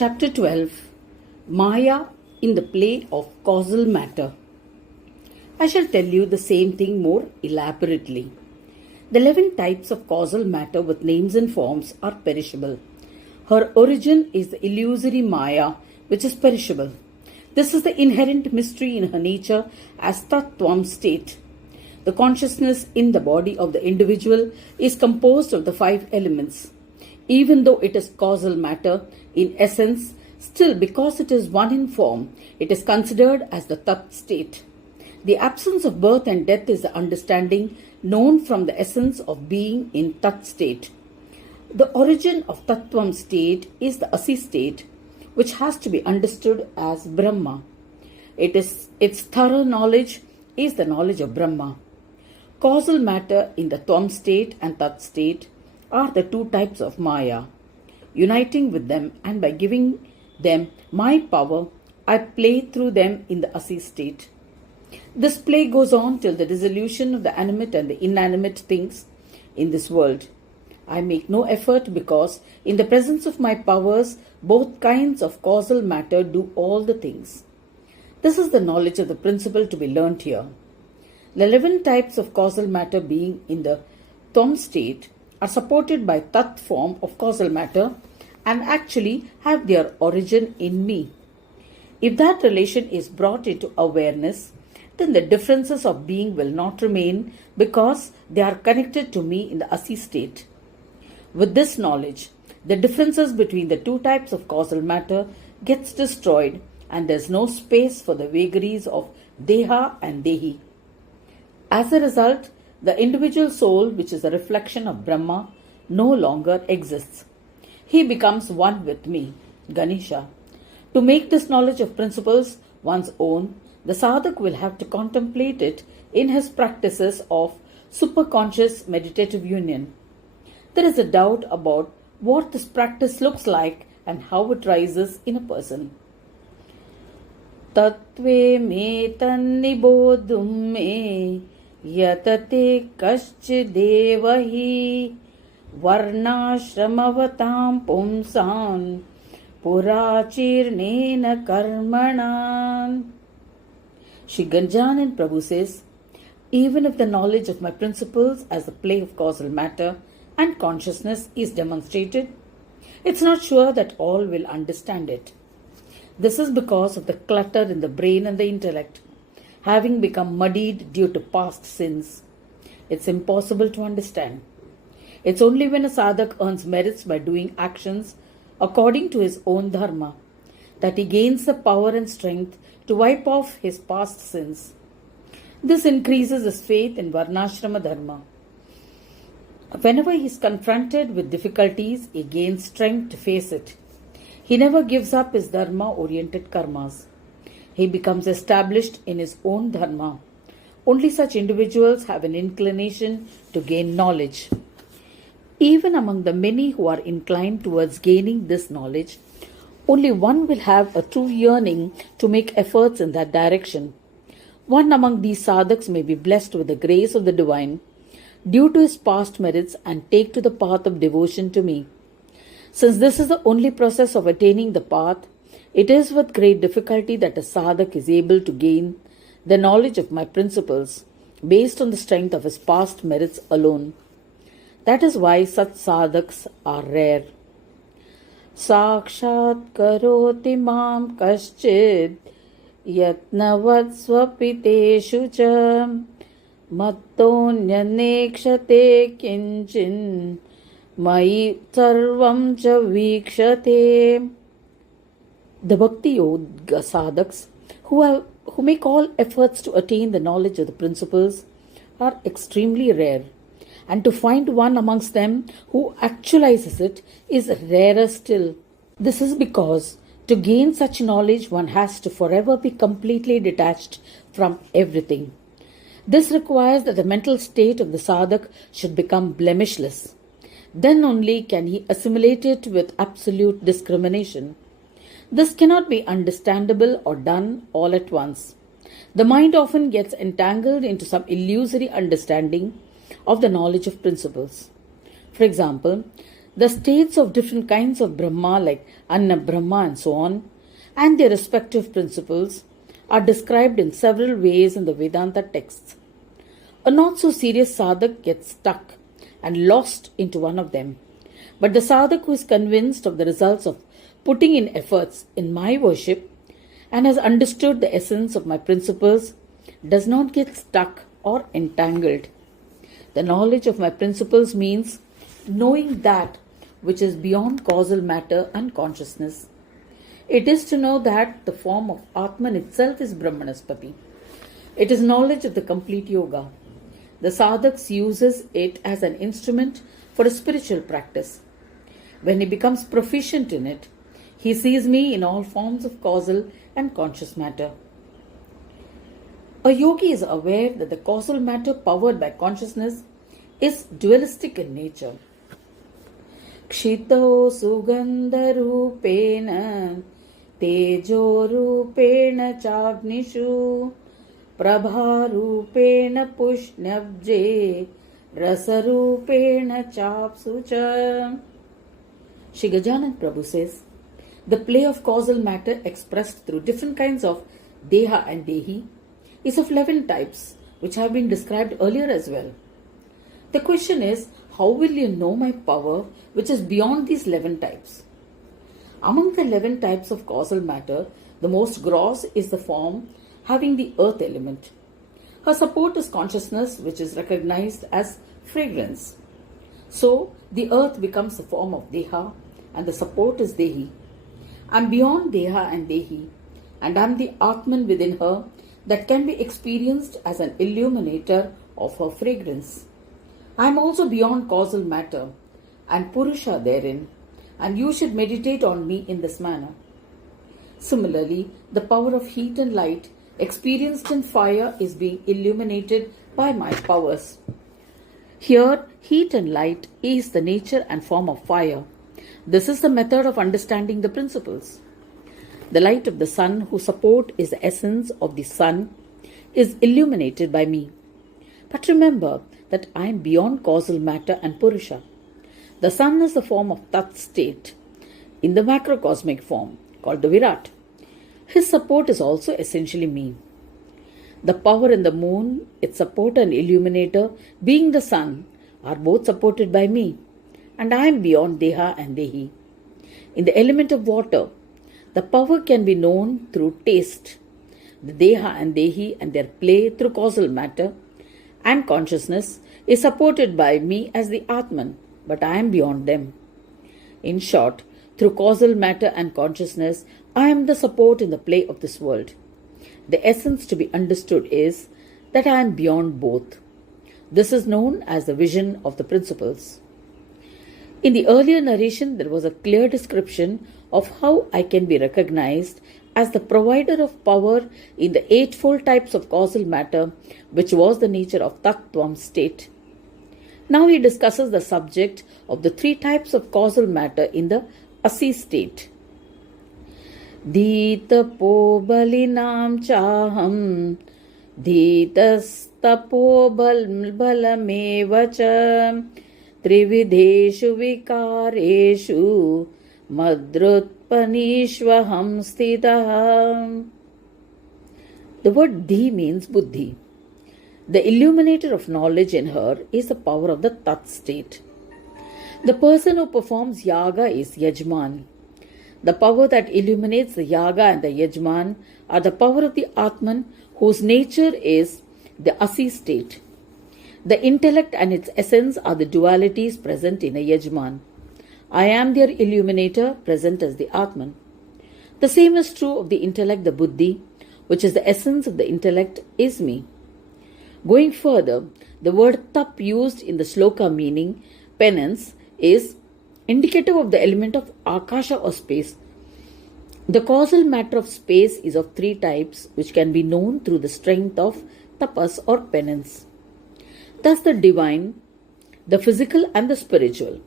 Chapter 12 Maya in the Play of Causal Matter. I shall tell you the same thing more elaborately. The 11 types of causal matter with names and forms are perishable. Her origin is the illusory Maya, which is perishable. This is the inherent mystery in her nature as Tatvam state. The consciousness in the body of the individual is composed of the 5 elements. Even though it is causal matter, in essence, still because it is one in form, it is considered as the Tat state. The absence of birth and death is the understanding known from the essence of being in Tat state. The origin of Tatvam state is the Asi state, which has to be understood as Brahma. Its thorough knowledge is the knowledge of Brahma. Causal matter in the Tvam state and Tat state are the 2 types of Maya. Uniting with them and by giving them my power, I play through them in the Asi state. This play goes on till the dissolution of the animate and the inanimate things in this world. I make no effort because in the presence of my powers, both kinds of causal matter do all the things. This is the knowledge of the principle to be learnt here. The 11 types of causal matter being in the Tvam state are supported by Tat form of causal matter and actually have their origin in me. If that relation is brought into awareness, then the differences of being will not remain because they are connected to me in the Asi state. With this knowledge, the differences between the 2 types of causal matter gets destroyed and there is no space for the vagaries of Deha and Dehi. As a result, the individual soul, which is a reflection of Brahma, no longer exists. He becomes one with me, Ganesha. To make this knowledge of principles one's own, the Sadhak will have to contemplate it in his practices of superconscious meditative union. There is a doubt about what this practice looks like and how it rises in a person. Tatve me tannibodhum me yatate kaschidevahi varnashramavatam pumsan purachirnena karmanan. Shri Gajanana Prabhu says, even if the knowledge of my principles as the play of causal matter and consciousness is demonstrated, it's not sure that all will understand it. This is because of the clutter in the brain and the intellect, having become muddied due to past sins. It's impossible to understand. It's only when a sadhak earns merits by doing actions according to his own dharma that he gains the power and strength to wipe off his past sins. This increases his faith in varnashrama dharma. Whenever he is confronted with difficulties, he gains strength to face it. He never gives up his dharma-oriented karmas. He becomes established in his own dharma. Only such individuals have an inclination to gain knowledge. Even among the many who are inclined towards gaining this knowledge, only one will have a true yearning to make efforts in that direction. One among these sadhaks may be blessed with the grace of the divine due to his past merits and take to the path of devotion to me. Since this is the only process of attaining the path, it is with great difficulty that a sadhak is able to gain the knowledge of my principles based on the strength of his past merits alone. That is why such sadhaks are rare. Sakshat karoti mam kaschid yatnavat swapiteshu cha mattonyanekshate kinchin mai sarvam cha vikshate. The Bhakti Yoga sadhaks who make all efforts to attain the knowledge of the principles are extremely rare, and to find one amongst them who actualizes it is rarer still. This is because to gain such knowledge one has to forever be completely detached from everything. This requires that the mental state of the sadhak should become blemishless. Then only can he assimilate it with absolute discrimination. This cannot be understandable or done all at once. The mind often gets entangled into some illusory understanding of the knowledge of principles. For example, The states of different kinds of Brahma, like Anna Brahma and so on, and their respective principles, are described in several ways in the Vedanta texts. A not so serious sadhak gets stuck and lost into one of them. But the sadhak who is convinced of the results of putting in efforts in my worship and has understood the essence of my principles does not get stuck or entangled. The knowledge of my principles means knowing that which is beyond causal matter and consciousness. It is to know that the form of Atman itself is Brahmanaspati. It is knowledge of the complete yoga. The sadhak uses it as an instrument for a spiritual practice. When he becomes proficient in it, he sees me in all forms of causal and conscious matter. A yogi is aware that the causal matter powered by consciousness is dualistic in nature. Kshito sugandha rupena tejo rupena chagnishu prabharupena pushnabje rasarupena chapsucha. Shri Gajanana Prabhu says, the play of causal matter expressed through different kinds of deha and dehi is of 11 types, which have been described earlier as well. The question is, how will you know my power which is beyond these 11 types? Among the 11 types of causal matter, the most gross is the form having the earth element. Her support is consciousness, which is recognized as fragrance. So, the earth becomes the form of Deha and the support is Dehi. I am beyond Deha and Dehi, and I am the Atman within her that can be experienced as an illuminator of her fragrance. I am also beyond causal matter and Purusha therein, and you should meditate on me in this manner. Similarly, the power of heat and light experienced in fire is being illuminated by my powers. Here, heat and light is the nature and form of fire. This is the method of understanding the principles. The light of the sun, whose support is the essence of the sun, is illuminated by me. But remember that I am beyond causal matter and Purusha. The sun is the form of Tat state in the macrocosmic form called the Virat. His support is also essentially me. The power in the moon, its supporter and illuminator, being the sun, are both supported by me, and I am beyond Deha and Dehi. In the element of water, the power can be known through taste. The Deha and Dehi and their play through causal matter and consciousness is supported by me as the Atman, but I am beyond them. In short, through causal matter and consciousness, I am the support in the play of this world. The essence to be understood is that I am beyond both. This is known as the vision of the principles. In the earlier narration, there was a clear description of how I can be recognized as the provider of power in the eightfold types of causal matter, which was the nature of Tatvam state. Now he discusses the subject of the three types of causal matter in the Asi state. Dhitapo balinam chaham dhitastapo balamevacha trivideshu vikareshu madrutpanishvaham stitah. The word Dhi means Buddhi. The illuminator of knowledge in her is the power of the Tat state. The person who performs yaga is Yajman. The power that illuminates the yaga and the Yajman are the power of the Atman, whose nature is the Asi state. The intellect and its essence are the dualities present in a Yajman. I am their illuminator, present as the Atman. The same is true of the intellect, the Buddhi, which is the essence of the intellect, is me. Going further, the word tap used in the sloka meaning penance is indicative of the element of akasha or space. The causal matter of space is of three types, which can be known through the strength of tapas or penance. Thus the divine, the physical and the spiritual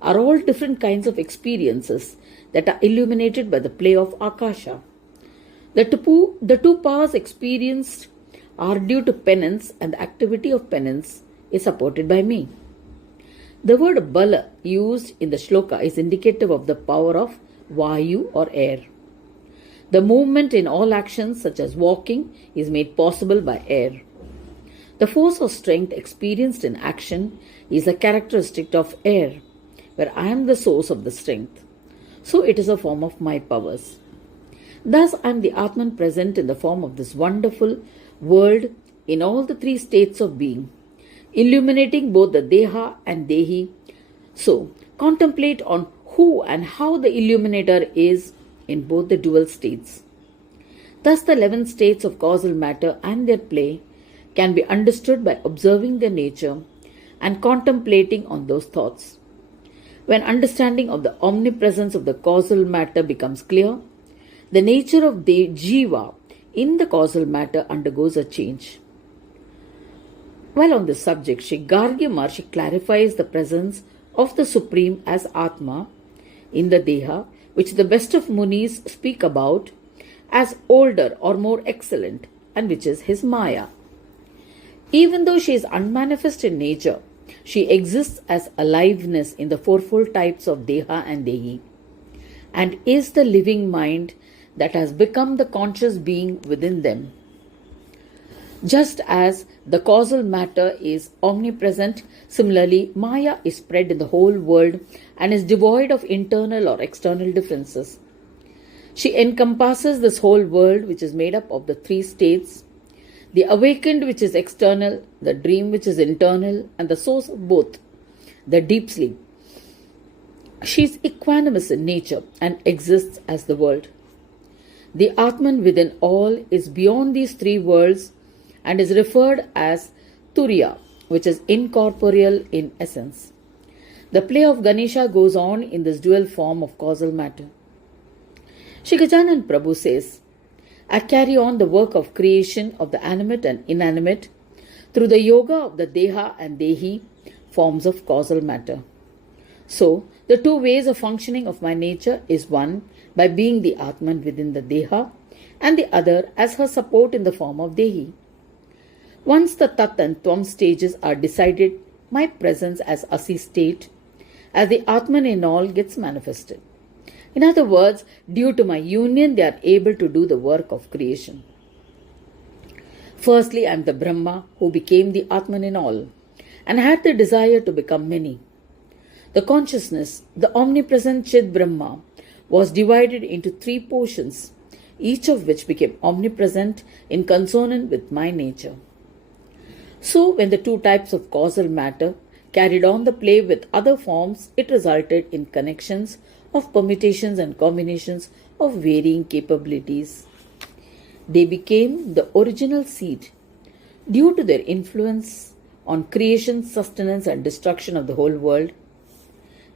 are all different kinds of experiences that are illuminated by the play of akasha. The two powers experienced are due to penance, and the activity of penance is supported by me. The word bala used in the shloka is indicative of the power of vayu or air. The movement in all actions, such as walking, is made possible by air. The force or strength experienced in action is a characteristic of air, where I am the source of the strength. So it is a form of my powers. Thus I am the Atman present in the form of this wonderful world in all the three states of being, illuminating both the Deha and Dehi. So contemplate on who and how the illuminator is in both the dual states. Thus the 11 states of causal matter and their play can be understood by observing their nature and contemplating on those thoughts. When understanding of the omnipresence of the causal matter becomes clear, the nature of the jiva in the causal matter undergoes a change. While on this subject, Shri Gajanana clarifies the presence of the Supreme as Atma in the Deha, which the best of Munis speak about as older or more excellent, and which is his Maya. Even though she is unmanifest in nature, she exists as aliveness in the fourfold types of Deha and Dehi, and is the living mind that has become the conscious being within them. Just as the causal matter is omnipresent, similarly, Maya is spread in the whole world and is devoid of internal or external differences. She encompasses this whole world, which is made up of the three states: the awakened, which is external, the dream, which is internal, and the source of both, the deep sleep. She is equanimous in nature and exists as the world. The Atman within all is beyond these three worlds and is referred as Turiya, which is incorporeal in essence. The play of Ganesha goes on in this dual form of causal matter. Shri Gajanana Prabhu says, I carry on the work of creation of the animate and inanimate through the yoga of the Deha and Dehi forms of causal matter. So, the two ways of functioning of my nature is one by being the Atman within the Deha, and the other as her support in the form of Dehi. Once the Tat and Tvam stages are decided, my presence as Asi state, as the Atman in all, gets manifested. In other words, due to my union, they are able to do the work of creation. Firstly, I am the Brahma who became the Atman in all and had the desire to become many. The consciousness, the omnipresent Chid Brahma, was divided into three portions, each of which became omnipresent in consonance with my nature. So, when the two types of causal matter carried on the play with other forms, it resulted in connections of permutations and combinations of varying capabilities. They became the original seed due to their influence on creation, sustenance, and destruction of the whole world.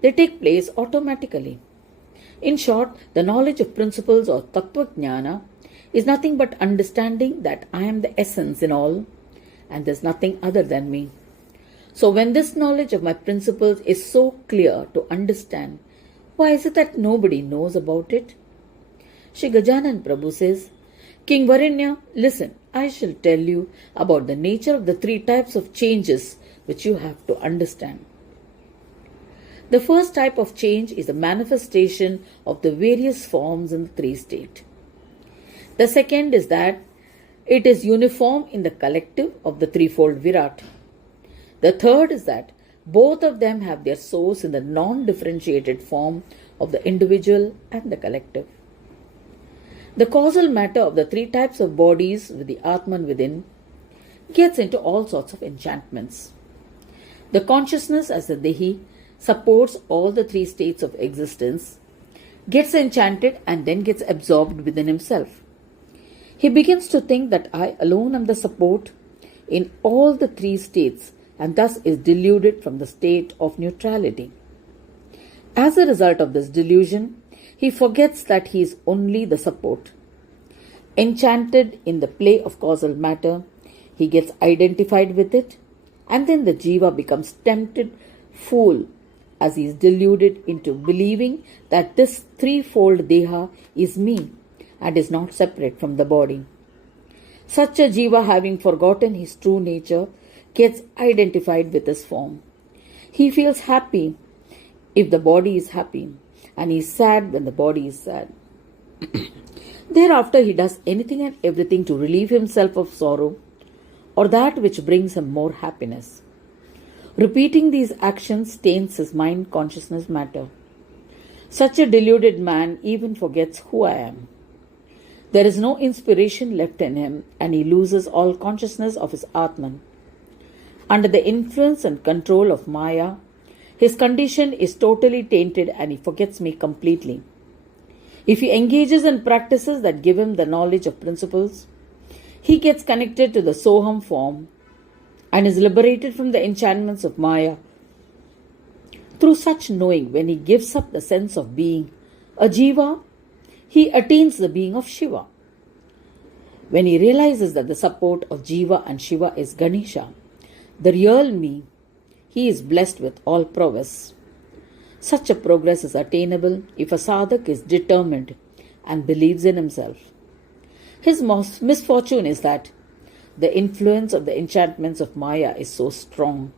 They take place automatically. In short, the knowledge of principles or Tatvam is nothing but understanding that I am the essence in all and there is nothing other than me. So when this knowledge of my principles is so clear to understand, why is it that nobody knows about it? Shri Gajanana Prabhu says, King Varinya, listen, I shall tell you about the nature of the three types of changes which you have to understand. The first type of change is the manifestation of the various forms in the three states. The second is that it is uniform in the collective of the threefold Virat. The third is that both of them have their source in the non-differentiated form of the individual and the collective. The causal matter of the three types of bodies with the Atman within gets into all sorts of enchantments. The consciousness as the Dehi supports all the three states of existence, gets enchanted and then gets absorbed within himself. He begins to think that I alone am the support in all the three states and thus is deluded from the state of neutrality. As a result of this delusion, he forgets that he is only the support. Enchanted in the play of causal matter, he gets identified with it, and then the jiva becomes tempted fool as he is deluded into believing that this threefold deha is me and is not separate from the body. Such a jiva, having forgotten his true nature, gets identified with his form. He feels happy if the body is happy, and he is sad when the body is sad. Thereafter, he does anything and everything to relieve himself of sorrow or that which brings him more happiness. Repeating these actions stains his mind consciousness matter. Such a deluded man even forgets who I am. There is no inspiration left in him, and he loses all consciousness of his Atman. Under the influence and control of Maya, his condition is totally tainted and he forgets me completely. If he engages in practices that give him the knowledge of principles, he gets connected to the Soham form and is liberated from the enchantments of Maya. Through such knowing, when he gives up the sense of being a Jiva, he attains the being of Shiva. When he realizes that the support of Jiva and Shiva is Ganesha, the real me, he is blessed with all prowess. Such a progress is attainable if a sadhak is determined and believes in himself. His misfortune is that the influence of the enchantments of Maya is so strong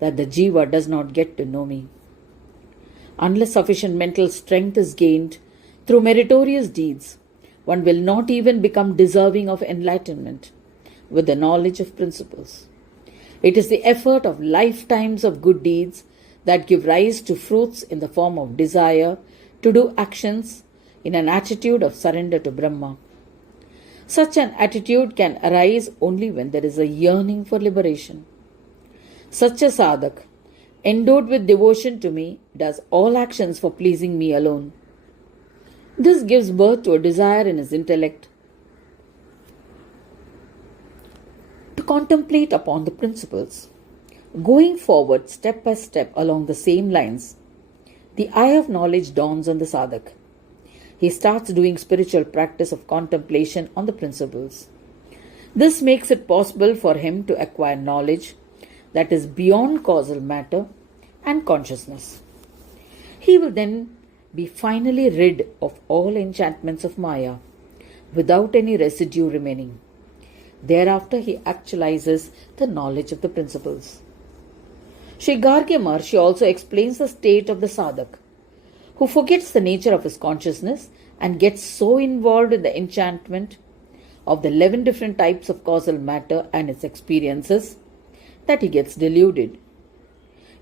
that the Jiva does not get to know me. Unless sufficient mental strength is gained through meritorious deeds, one will not even become deserving of enlightenment with the knowledge of principles. It is the effort of lifetimes of good deeds that give rise to fruits in the form of desire to do actions in an attitude of surrender to Brahma. Such an attitude can arise only when there is a yearning for liberation. Such a sadhak, endowed with devotion to me, does all actions for pleasing me alone. This gives birth to a desire in his intellect to contemplate upon the principles. Going forward step by step along the same lines, the eye of knowledge dawns on the sadhak. He starts doing spiritual practice of contemplation on the principles. This makes it possible for him to acquire knowledge that is beyond causal matter and consciousness. He will then be finally rid of all enchantments of Maya, without any residue remaining. Thereafter, he actualizes the knowledge of the principles. Shri Garge Maharshi also explains the state of the sadhak, who forgets the nature of his consciousness and gets so involved in the enchantment of the 11 different types of causal matter and its experiences that he gets deluded.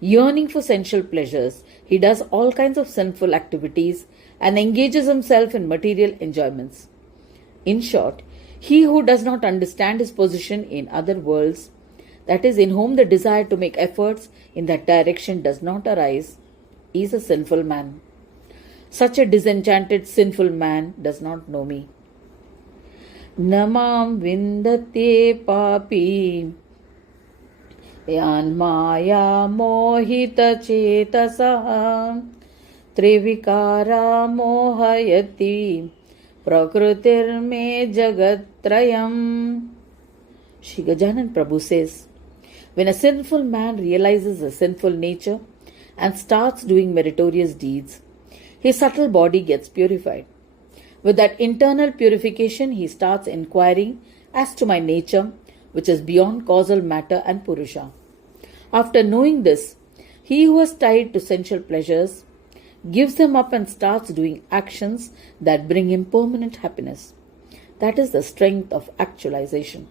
Yearning for sensual pleasures, he does all kinds of sinful activities and engages himself in material enjoyments. In short, he who does not understand his position in other worlds, that is, in whom the desire to make efforts in that direction does not arise, is a sinful man. Such a disenchanted sinful man does not know me. Namam vindate papi yan maya mohita chetasaha trivikara mohayati prakritir me jagatrayam. Shri Gajanana Prabhu says, when a sinful man realizes his sinful nature and starts doing meritorious deeds, his subtle body gets purified. With that internal purification, he starts inquiring as to my nature, which is beyond causal matter and Purusha. After knowing this, he who is tied to sensual pleasures gives them up and starts doing actions that bring him permanent happiness. That is the strength of actualization.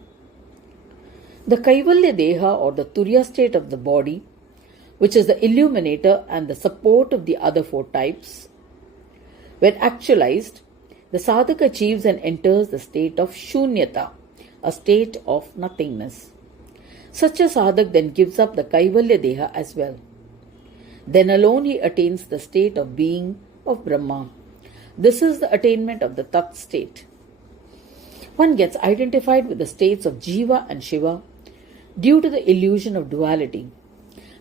The Kaivalya Deha, or the Turiya state of the body, which is the illuminator and the support of the other 4 types, when actualized, the sadhak achieves and enters the state of Shunyata, a state of nothingness. Such a sadhak then gives up the Kaivalya Deha as well. Then alone he attains the state of being of Brahma. This is the attainment of the Tat state. One gets identified with the states of Jiva and Shiva due to the illusion of duality.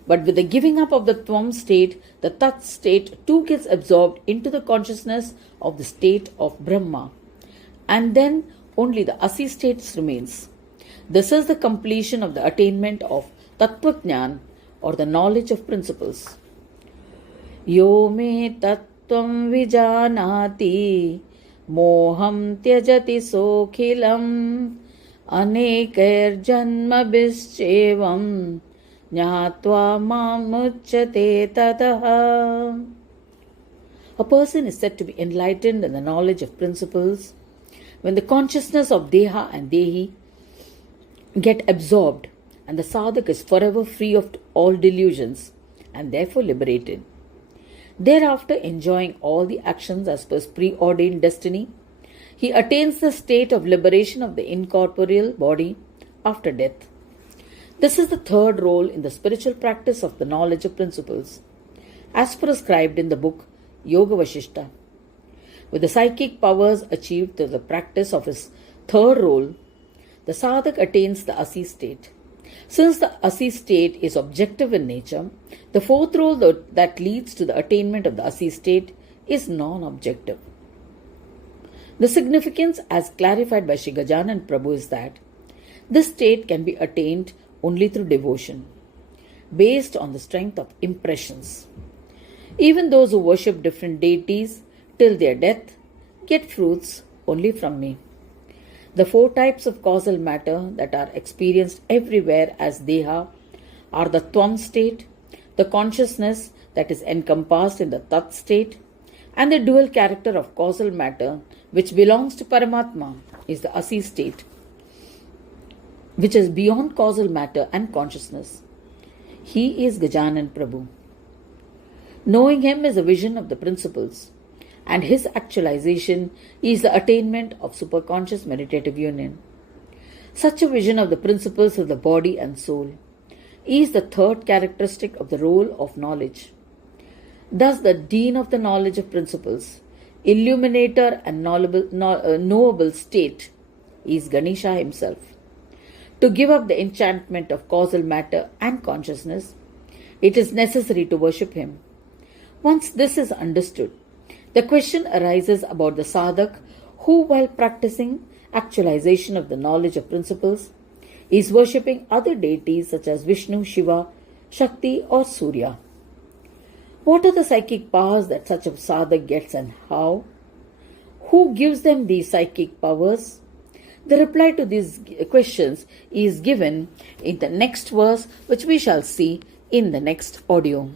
But with the giving up of the Tatvam state, the Tat state too gets absorbed into the consciousness of the state of Brahma. And then only the Asi state remains. This is the completion of the attainment of Tattvajnana, or the knowledge of principles. Yo me Tatvam vijanati moham tyajati sokhilam anekair janma bischevam Jnatva mam muchyate tataha. A person is said to be enlightened in the knowledge of principles when the consciousness of Deha and Dehi get absorbed and the sadhak is forever free of all delusions and therefore liberated. Thereafter, enjoying all the actions as per his preordained destiny, he attains the state of liberation of the incorporeal body after death. This is the third role in the spiritual practice of the knowledge of principles, as prescribed in the book Yoga Vashishta. With the psychic powers achieved through the practice of his third role, the sadhak attains the asi state. Since the asi state is objective in nature, the fourth role that leads to the attainment of the asi state is non-objective. The significance, as clarified by Shri Gajanana Prabhu, is that this state can be attained only through devotion, based on the strength of impressions. Even those who worship different deities till their death get fruits only from me. The four types of causal matter that are experienced everywhere as Deha are the Tatvam state, the consciousness that is encompassed in the Tat state, and the dual character of causal matter which belongs to Paramatma is the Asi state, which is beyond causal matter and consciousness. He is Gajanana Prabhu. Knowing him is a vision of the principles, and his actualization is the attainment of superconscious meditative union. Such a vision of the principles of the body and soul is the third characteristic of the role of knowledge. Thus, the dean of the knowledge of principles, illuminator and knowable state is Ganesha himself. To give up the enchantment of causal matter and consciousness, it is necessary to worship him. Once this is understood, the question arises about the sadhak who, while practicing actualization of the knowledge of principles, is worshipping other deities such as Vishnu, Shiva, Shakti or Surya. What are the psychic powers that such a sadhak gets and how? Who gives them these psychic powers? The reply to these questions is given in the next verse, which we shall see in the next audio.